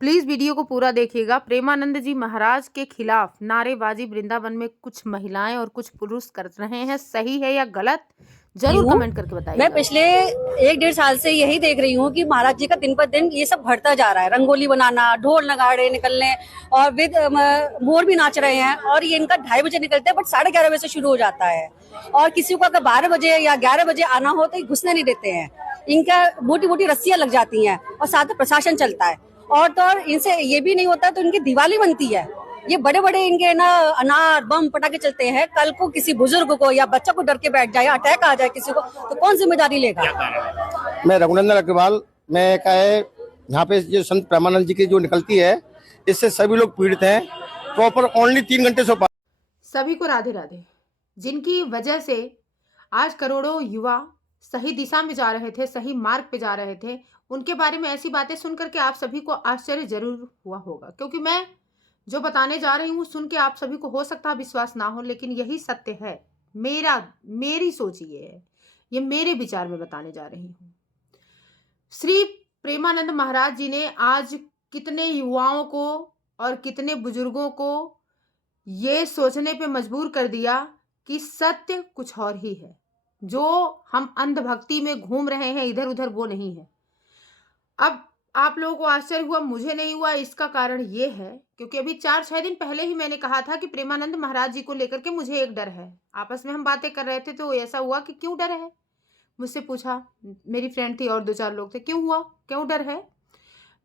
Please video को पूरा देखिएगा। प्रेमानंद जी महाराज के खिलाफ नारेबाजी वृंदावन में कुछ महिलाएं और कुछ पुरुष कर रहे हैं, सही है या गलत? जरूर कमेंट करके मैं बताइएगा। पिछले 1-1.5 साल से यही देख रही हूँ कि महाराज जी का दिन पर दिन ये सब बढ़ता जा रहा है। रंगोली बनाना, ढोल नगाड़े निकलने और विद मोर भी नाच रहे हैं। और ये इनका 2:30 बजे निकलते हैं, बट 11:30 बजे से शुरू हो जाता है। और किसी को अगर 12 बजे या 11 बजे आना हो तो ये घुसने नहीं देते हैं। इनका मोटी मोटी रस्सियां लग जाती हैं और साथ में प्रशासन चलता है। और तो और इनसे ये भी नहीं होता तो इनकी दिवाली बनती है। ये बड़े बड़े इनके ना अनार बम पटाखे चलते हैं। कल को किसी बुजुर्ग को या बच्चा को डर के बैठ जाए, अटैक आ जाए किसी को, तो कौन जिम्मेदारी लेगा? मैं रघुनंदन अग्रवाल। मैं क्या है, यहाँ पे जो संत प्रेमानंद जी की जो निकलती है, इससे सभी लोग पीड़ित हैं। प्रॉपर ओनली 3 घंटे सो पा। सभी को राधे राधे। जिनकी वजह से आज करोड़ों युवा सही दिशा में जा रहे थे, सही मार्ग पे जा रहे थे, उनके बारे में ऐसी बातें सुनकर के आप सभी को आश्चर्य जरूर हुआ होगा। क्योंकि मैं जो बताने जा रही हूँ सुन के आप सभी को हो सकता है विश्वास ना हो, लेकिन यही सत्य है। मेरी सोच ये है, ये मेरे विचार में बताने जा रही हूँ। श्री प्रेमानंद महाराज जी ने आज कितने युवाओं को और कितने बुजुर्गों को ये सोचने पे मजबूर कर दिया कि सत्य कुछ और ही है। जो हम अंधभक्ति में घूम रहे हैं इधर उधर, वो नहीं है। अब आप लोगों को आश्चर्य हुआ, मुझे नहीं हुआ। इसका कारण ये है क्योंकि अभी 4-6 दिन पहले ही मैंने कहा था कि प्रेमानंद महाराज जी को लेकर के मुझे एक डर है। आपस में हम बातें कर रहे थे तो ऐसा हुआ कि क्यों डर है, मुझसे पूछा। मेरी फ्रेंड थी और 2-4 लोग थे, क्यों हुआ, क्यों डर है?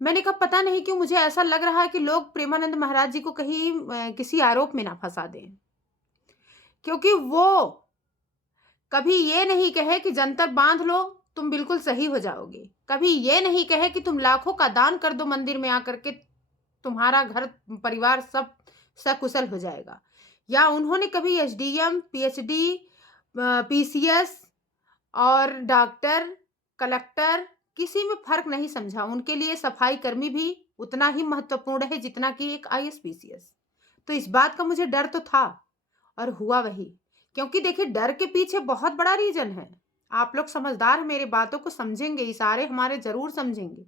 मैंने कहा पता नहीं क्यों मुझे ऐसा लग रहा है कि लोग प्रेमानंद महाराज जी को कहीं किसी आरोप में ना फंसा दें। क्योंकि वो कभी ये नहीं कहे कि जंतर बांध लो तुम बिल्कुल सही हो जाओगे, कभी ये नहीं कहे कि तुम लाखों का दान कर दो मंदिर में आकर के तुम्हारा घर परिवार सब सकुशल हो जाएगा। या उन्होंने कभी एसडीएम, पीएचडी, पीसीएस और डॉक्टर, कलेक्टर किसी में फर्क नहीं समझा। उनके लिए सफाई कर्मी भी उतना ही महत्वपूर्ण है जितना कि एक आईएएस पीसीएस। तो इस बात का मुझे डर तो था और हुआ वही। क्योंकि देखिए डर के पीछे बहुत बड़ा रीजन है। आप लोग समझदार हैं, मेरी बातों को समझेंगे, इशारे हमारे जरूर समझेंगे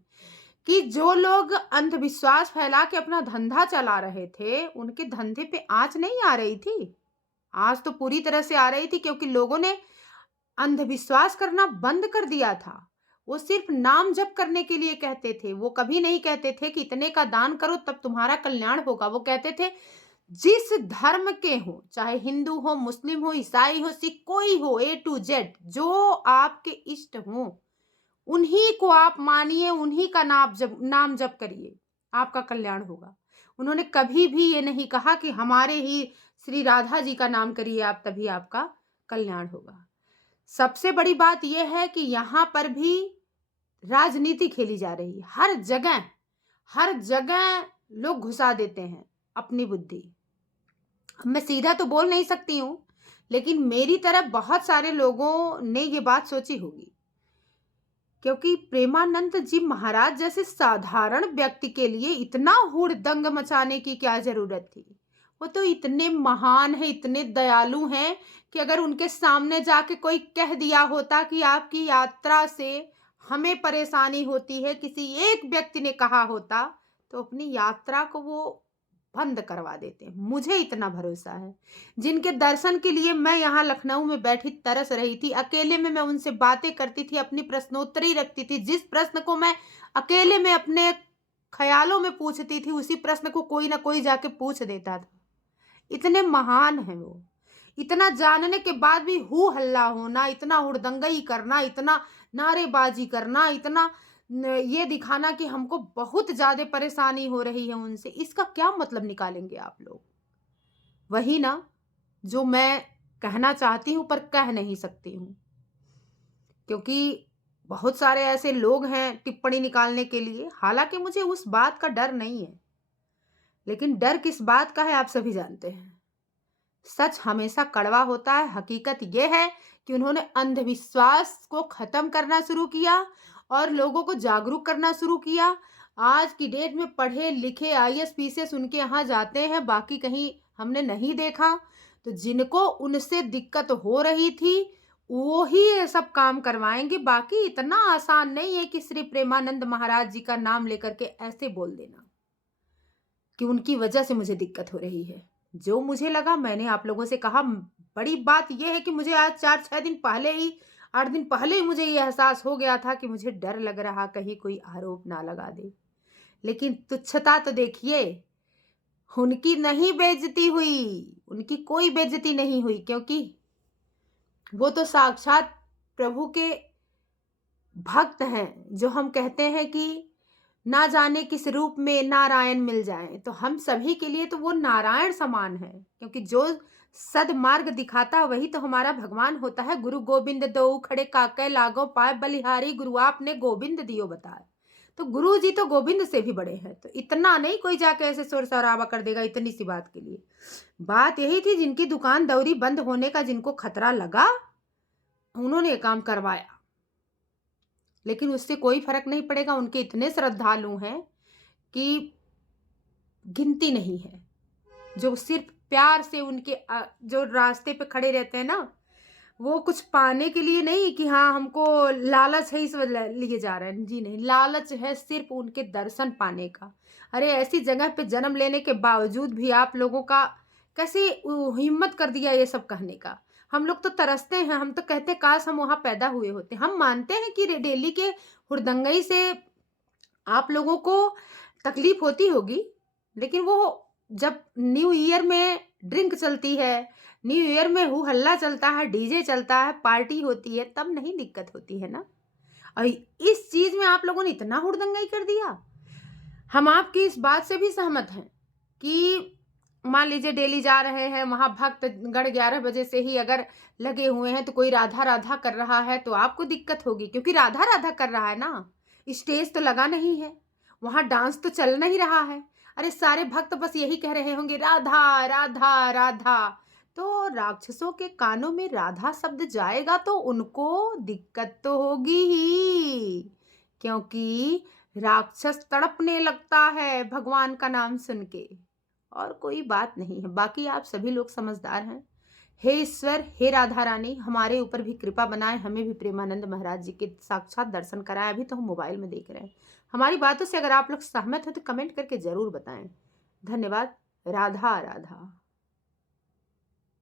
कि जो लोग अंधविश्वास फैला के अपना धंधा चला रहे थे उनके धंधे पे आंच नहीं आ रही थी। आज तो पूरी तरह से आ रही थी क्योंकि लोगों ने अंधविश्वास करना बंद कर दिया था। वो सिर्फ नाम जप करने के लिए कहते थे। वो कभी नहीं कहते थे कि इतने का दान करो तब तुम्हारा कल्याण होगा। वो कहते थे जिस धर्म के हो, चाहे हिंदू हो, मुस्लिम हो, ईसाई हो, सिख, कोई हो, ए टू जेड, जो आपके इष्ट हो उन्हीं को आप मानिए, उन्हीं का नाम जप करिए, आपका कल्याण होगा। उन्होंने कभी भी ये नहीं कहा कि हमारे ही श्री राधा जी का नाम करिए आप तभी आपका कल्याण होगा। सबसे बड़ी बात यह है कि यहाँ पर भी राजनीति खेली जा रही है। हर जगह लोग घुसा देते हैं अपनी बुद्धि। मैं सीधा तो बोल नहीं सकती हूँ, लेकिन मेरी तरह बहुत सारे लोगों ने ये बात सोची होगी। क्योंकि प्रेमानंद जी महाराज जैसे साधारण व्यक्ति के लिए इतना हुड़दंग मचाने की क्या जरूरत थी? वो तो इतने महान है, इतने दयालु हैं कि अगर उनके सामने जाके कोई कह दिया होता कि आपकी यात्रा से हमें परेशानी होती है, किसी एक व्यक्ति ने कहा होता तो अपनी यात्रा को वो बंद करवा देते हैं। मुझे इतना भरोसा है। जिनके दर्शन के लिए मैं यहाँ लखनऊ में बैठी तरस रही थी, अकेले में मैं उनसे बातें करती थी, अपनी प्रश्नोत्तरी रखती थी। जिस प्रश्न को मैं अकेले में अपने ख्यालों में पूछती थी उसी प्रश्न को कोई ना कोई जाके पूछ देता था। इतने महान हैं वो। इतना जानने के बाद भी हू हल्ला होना, इतना हुड़दंगई करना, इतना नारेबाजी करना, इतना ये दिखाना कि हमको बहुत ज्यादा परेशानी हो रही है उनसे, इसका क्या मतलब निकालेंगे आप लोग? वही ना जो मैं कहना चाहती हूं पर कह नहीं सकती हूं। क्योंकि बहुत सारे ऐसे लोग हैं टिप्पणी निकालने के लिए। हालांकि मुझे उस बात का डर नहीं है, लेकिन डर किस बात का है आप सभी जानते हैं। सच हमेशा कड़वा होता है। हकीकत यह है कि उन्होंने अंधविश्वास को खत्म करना शुरू किया और लोगों को जागरूक करना शुरू किया। आज की डेट में पढ़े लिखे आईएएस पीसीएस उनके यहाँ जाते हैं, बाकी कहीं हमने नहीं देखा। तो जिनको उनसे दिक्कत हो रही थी वो ही ये सब काम करवाएंगे। बाकी इतना आसान नहीं है कि श्री प्रेमानंद महाराज जी का नाम लेकर के ऐसे बोल देना। कि उनकी वजह से मुझे दिक्कत हो रही है। जो मुझे लगा मैंने आप लोगों से कहा। बड़ी बात ये है कि मुझे आज 4-6 दिन पहले ही 8 दिन पहले ही मुझे ये एहसास हो गया था कि मुझे डर लग रहा कहीं कोई आरोप ना लगा दे। लेकिन तुच्छता तो देखिए, उनकी नहीं बेइज्जती हुई, उनकी कोई बेइज्जती नहीं हुई, क्योंकि वो तो साक्षात प्रभु के भक्त हैं, जो हम कहते हैं कि ना जाने किस रूप में नारायण मिल जाएं, तो हम सभी के लिए तो वो नारायण समान है, क्योंकि जो सदमार्ग दिखाता है वही तो हमारा भगवान होता है। गुरु गोविंद दो खड़े काके लागो पाए बलिहारी, गुरु आपने गोविंद दियो बताए। तो गुरु जी तो गोविंद से भी बड़े हैं, तो इतना नहीं कोई जाके ऐसे शोर शराबा कर देगा इतनी सी बात के लिए। बात यही थी, जिनकी दुकान दौरी बंद होने का जिनको खतरा लगा, उन्होंने ये काम करवाया, लेकिन उससे कोई फर्क नहीं पड़ेगा। उनके इतने श्रद्धालु हैं कि गिनती नहीं है, जो सिर्फ प्यार से उनके जो रास्ते पे खड़े रहते हैं ना, वो कुछ पाने के लिए नहीं कि हाँ हमको लालच है इस लिए जा रहे हैं, जी नहीं, लालच है सिर्फ उनके दर्शन पाने का। अरे ऐसी जगह पे जन्म लेने के बावजूद भी आप लोगों का कैसे हिम्मत कर दिया ये सब कहने का। हम लोग तो तरसते हैं, हम तो कहते काश हम वहां पैदा हुए होते। हम मानते हैं कि दिल्ली के हुड़दंगई से आप लोगों को तकलीफ होती होगी, लेकिन वो जब न्यू ईयर में ड्रिंक चलती है, न्यू ईयर में हु हल्ला चलता है, डीजे चलता है, पार्टी होती है, तब नहीं दिक्कत होती है ना। और इस चीज में आप लोगों ने इतना हुड़दंगाई कर दिया। हम आपकी इस बात से भी सहमत हैं कि मान लीजिए डेली जा रहे हैं वहां, भक्त गण 11 बजे से ही अगर लगे हुए हैं, तो कोई राधा राधा कर रहा है तो आपको दिक्कत होगी, क्योंकि राधा राधा कर रहा है ना, स्टेज तो लगा नहीं है, वहां डांस तो चल नहीं रहा है। अरे सारे भक्त बस यही कह रहे होंगे राधा राधा राधा, तो राक्षसों के कानों में राधा शब्द जाएगा तो उनको दिक्कत तो होगी ही, क्योंकि राक्षस तड़पने लगता है भगवान का नाम सुन के, और कोई बात नहीं है। बाकी आप सभी लोग समझदार हैं। हे ईश्वर, हे राधा रानी, हमारे ऊपर भी कृपा बनाए, हमें भी प्रेमानंद महाराज जी के साक्षात दर्शन कराए। अभी तो हम मोबाइल में देख रहे हैं। हमारी बातों से अगर आप लोग सहमत हो तो कमेंट करके जरूर बताएं। धन्यवाद। राधा राधा।